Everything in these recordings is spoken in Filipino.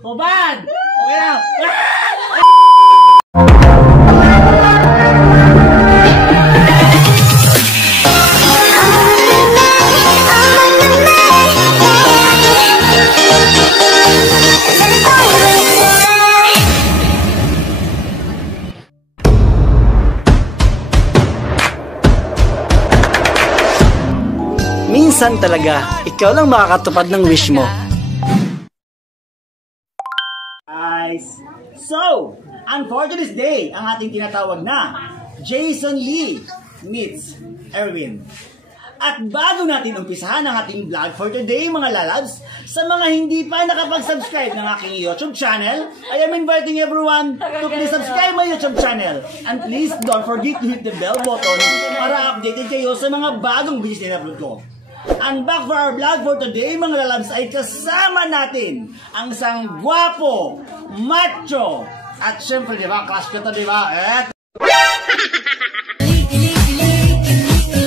Hubad! Okay na! Minsan talaga, ikaw lang makakatupad ng wish mo. Guys, so, and for today's day, ang ating tinatawag na Jason Lee meets Erwin. At bago natin umpisahan ang ating vlog for today, mga lalabs, sa mga hindi pa nakapag-subscribe ng aking YouTube channel, I am inviting everyone to please subscribe my YouTube channel. And please don't forget to hit the bell button para updated kayo sa mga bagong videos na upload ko. And back for our vlog for today, mga lalabs, ay kasama natin ang isang gwapo, macho, at syempre, di ba, clash ko to, di ba?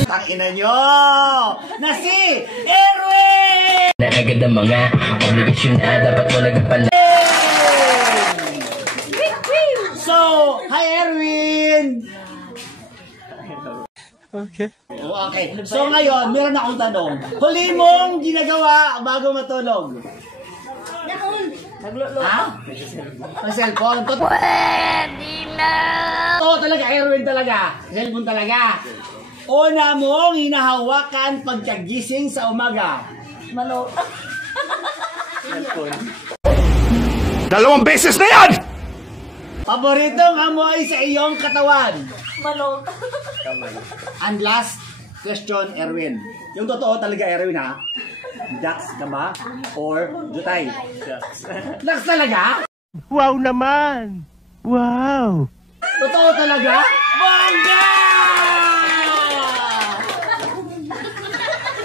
Takina nyo na si Erwin! Na agad ang mga obligasyon na dapat mo nagpala. So, hi Erwin! Okay. Okay. So ngayon, meron akong tanong. Huli mong ginagawa bago matulog? Naglolo. Ha? May cellphone? Pwede na! Oo, talaga. Erwin talaga. Cellphone talaga. Una mong hinahawakan pagkagising sa umaga. Manok. Dalawang beses na yan! Paboritong amoy sa iyong katawan. Manok. And last question, Erwin. Yung totoo talaga, Erwin, ha? Dax ka ba? Or Jutay? Dax talaga? Wow naman! Wow! Totoo talaga? Bongga!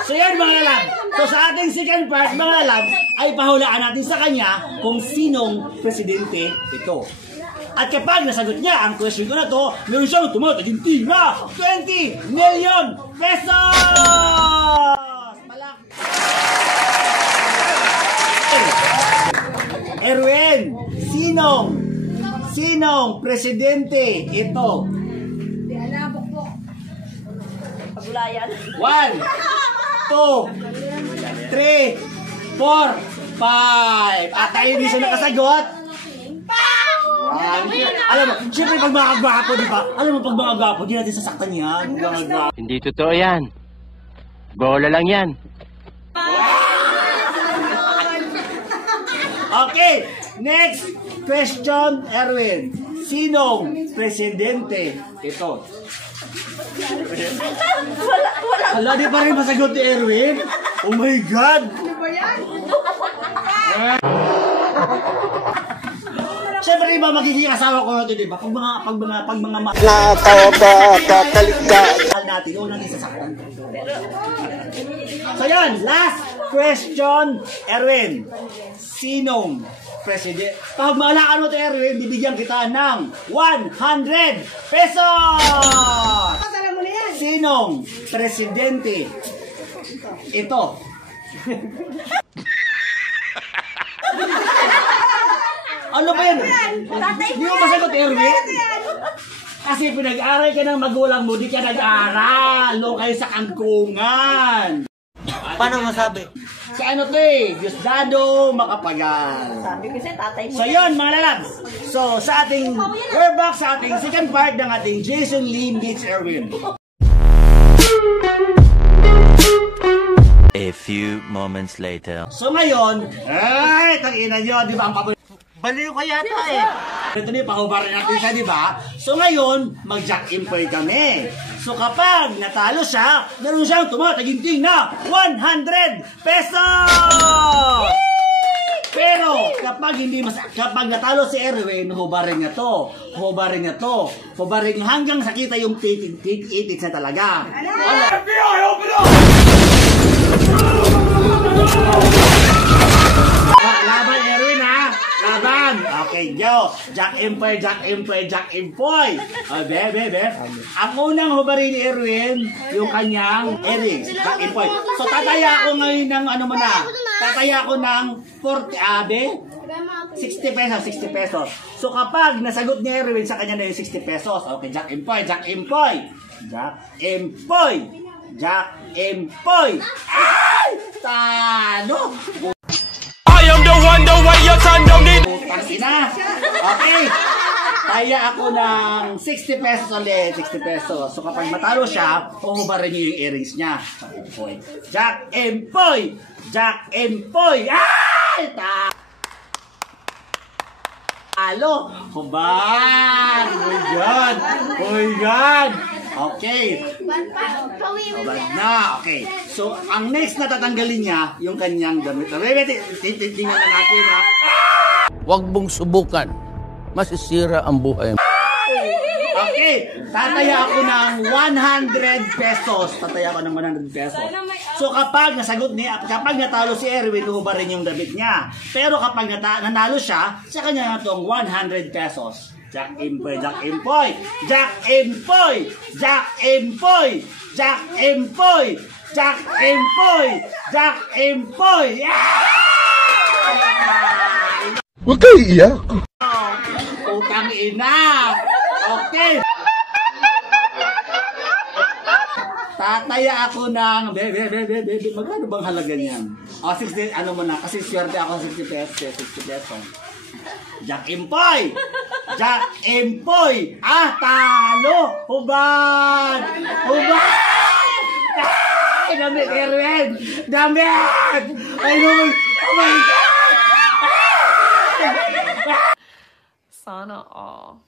So yan, mga lab. So sa ating second part, mga lab, ay pahulaan natin sa kanya kung sinong presidente ito. At kapag nasagot niya ang question ko na to, meron siyang tumataginting na 20 million pesos! Erwin, sinong presidente ito? Pagulayan. 1, 2, 3, 4, 5. At tayo hindi siya nakasagot. Alam mo, siyempre pag mga gwapo, di ba? Alam mo, pag mga gwapo, di natin sasaktan yan. Hindi totoo yan. Bola lang yan. Okay, next question, Erwin. Sinong presidente ito? Hala, di pa rin masagot ni Erwin? Oh my God! Siyempre, di ba, magiging asawa ko natin, di ba? Pag mga Nakatawa ba? Kakaligtaan. natin, huwag natin sasaktan. So yan, last question, Erwin. Sinong president? Pag maalaan mo ito, Erwin, bibigyan kita ng 100 pesos! Sinong presidente ito? Ano ba yan? Hindi mo masagot, Erwin? Kasi pinag-aral ka ng magulang mo, di ka nag-aral. Lo kayo sa kangkungan. Paano masabi? Si ano to eh, Diosdado Macapagal. Sabi kasi tatay mo. So yun, mga lalabs. So sa ating, we're back sa ating second part ng ating Jason Lee meets Erwin. A few moments later. So ngayon, ay, tangina nyo, di ba ang paborito? Baliw ka yata eh. Ito na, pahubarin natin siya, di ba? So ngayon, mag-jack in play kami. So kapag natalo siya, meron siyang tumataginting na 100 pesos! Pero kapag kapag natalo si Erwin, hubarin niya to. Hubarin niya to. Hubarin hanggang sakita yung titig-titig na talaga. FBI, open up! Laban, Erwin, ha? laban. Okay, Joe. Jack Empoy, Jack Empoy, Jack Empoy. Be. Ang unang hubarin ni Erwin, yung kanyang earrings. Jack Empoy. So, tataya ako ngayon ng ano mo na. Tataya ako ng 60 pesos. So, kapag nasagot ni Erwin, sa kanya na yung 60 pesos. Okay, Jack Empoy, Jack Empoy. Jack Empoy. Jack Empoy. Ay! Talo! I am the one, the way your son don't need. Putang ina. Okay. Kaya ako ng 60 pesos ulit. 60 pesos. So kapag matalo siya, uhubarin niyo yung earrings niya. Jack Empoy. Jack Empoy. Ay! Talo. Hubar. Oh my God. Okay. Hubad na. Okay. So, ang next na tatanggalin niya, yung kanyang damit. Tingnan na natin, ha? Huwag mong subukan. Masisira ang buhay mo. Okay. Tataya ako ng 100 pesos. Tataya ako ng 100 pesos. So, kapag natalo si Erwin, hubarin yung damit niya. Pero kapag nanalo siya, sa kanya na itong 100 pesos. Jack Empoy, Jack Empoy, Jack Empoy, Jack Empoy, Jack Empoy, Jack Empoy, Jack Empoy. Huwag kayo iiyak. Utang ina. Okay. Tataya ako ng magkano bang halaga niyan? 60, ano mo na, kasi swerte ako 60 pesos. Jack Empoy! Jack Empoy! Talo! Hubad! Ay, damit, Erwin! Damit! Ay, oh my God! Sana all.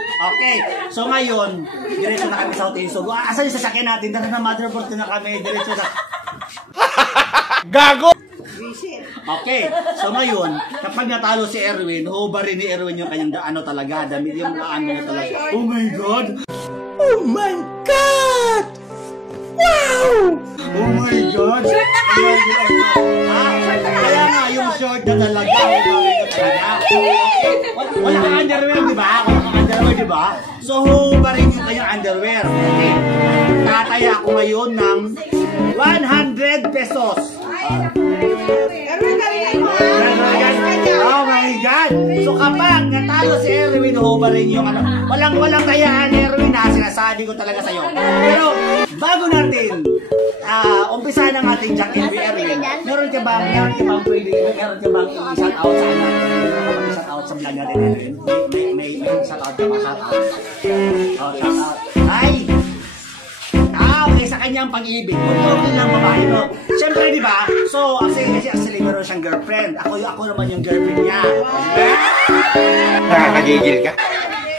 Okay, so ngayon, diretso na kami sa hotel. So, asan yung sasakyan natin? Dahil na motherboard na kami, diretso na. Gago! Okay, so ngayon, kapag natalo si Erwin, hubarin ni Erwin yung kanyang talaga, damit yung niya talaga. Oh my God! Oh my God! Wow! Oh my God! Kaya nga, yung short na talaga. Wala kang underwear, di ba? Di ba? So, hubarin yung kanyang underwear. Okay? Tataya ako ngayon ng 100 pesos. Oh my God! So kapag natalo si Erwin, hubarin yung walang kayaan Erwin, sinasabi ko talaga sa'yo. Pero bago natin umpisa ng ating Jack and Erwin, meron ka bang i-shout out sa anak? I-shout out sa vlog natin, Erwin? May shout out ka ba? Shout out. Oh, shout out. Hi! Okay, sa kanyang pag-ibig. Kung lang babae, no? Siyempre, di ba? So, actually, meron siyang girlfriend. Ako naman yung girlfriend niya. Nakakagigil ka.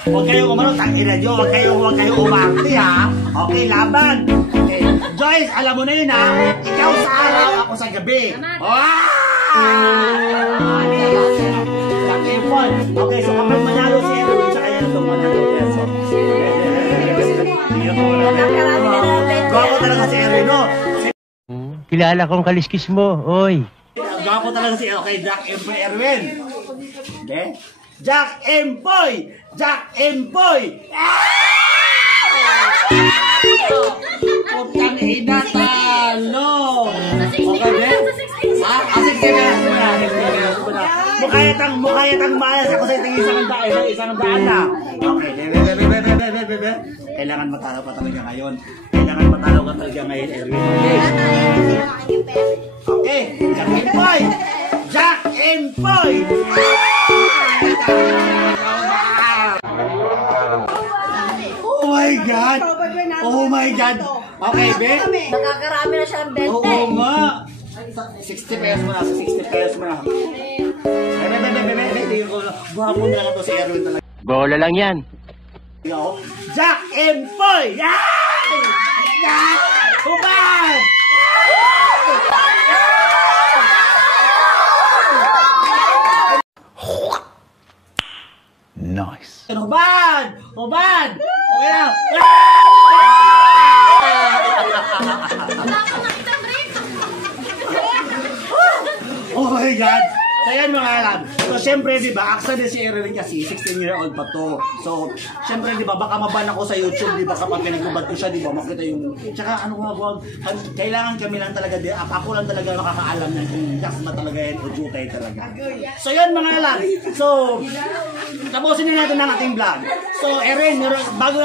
Huwag kayong tangina nyo. Huwag kayong umarte, ha? Okay, laban. Okay. Joyce, alam mo na yun, ha? Ikaw sa araw, ako sa gabi. Okay, so kapag manalo si Erwin, sa kanya itong 100 pesos. Gwapo talaga si Erwin, no? Kilala kong kaliskis mo, oy. Gwapo talaga si Jack Empoy Erwin. Okay? Jack Empoy! Jack Empoy! Putang ina, talo! Okay, Ben? 60 pesos mo na. Mukha yatang maayos ako sa isang daan na. Okay, bebe. Kailangan matalo pa talaga ngayon. Erwin. Okay, Jack Empoy! Jack Empoy! Oh my God! Okay, be? Nakakarami na siya ng 20. Oo nga! 60 pesos mo na. 60 pesos mo na. Buhapon na lang ito si Erwin talaga. Bola lang yan. Jack Empoy! Hubad! Nice. Hubad! Okay na. Oh my God! ayan mga alam. So, syempre, di ba, aksa din si Erwin kasi, 16-year-old pa to. So, syempre, di ba, baka maban ako sa YouTube, di ba, kapag pinagbabad ko siya, di ba, makita yung, tsaka, ano wag, kailangan kami lang talaga, ako lang talaga makakaalam na kung kasma talaga yan o jutay talaga. So, yan mga alam. So, tapusin na natin ang ating vlog. So, Erwin, bago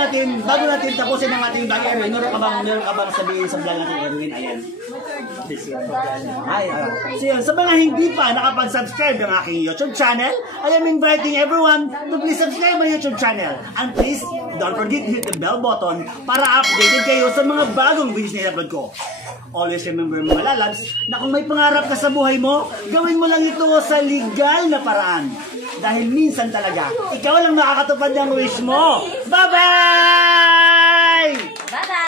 natin tapusin ang ating vlog, Erwin, meron ka bang sabihin sa vlog natin, Erwin? Ayan. Ay, so yun, sa mga hindi pa nakapag-subscribe ng aking YouTube channel, I am inviting everyone to please subscribe my YouTube channel. And please, don't forget to hit the bell button para updated kayo sa mga bagong videos na i-upload ko. Always remember mga lalabs na kung may pangarap ka sa buhay mo, gawin mo lang ito sa legal na paraan. Dahil minsan talaga, ikaw lang makakatupad ng wish mo. Bye-bye! Bye-bye!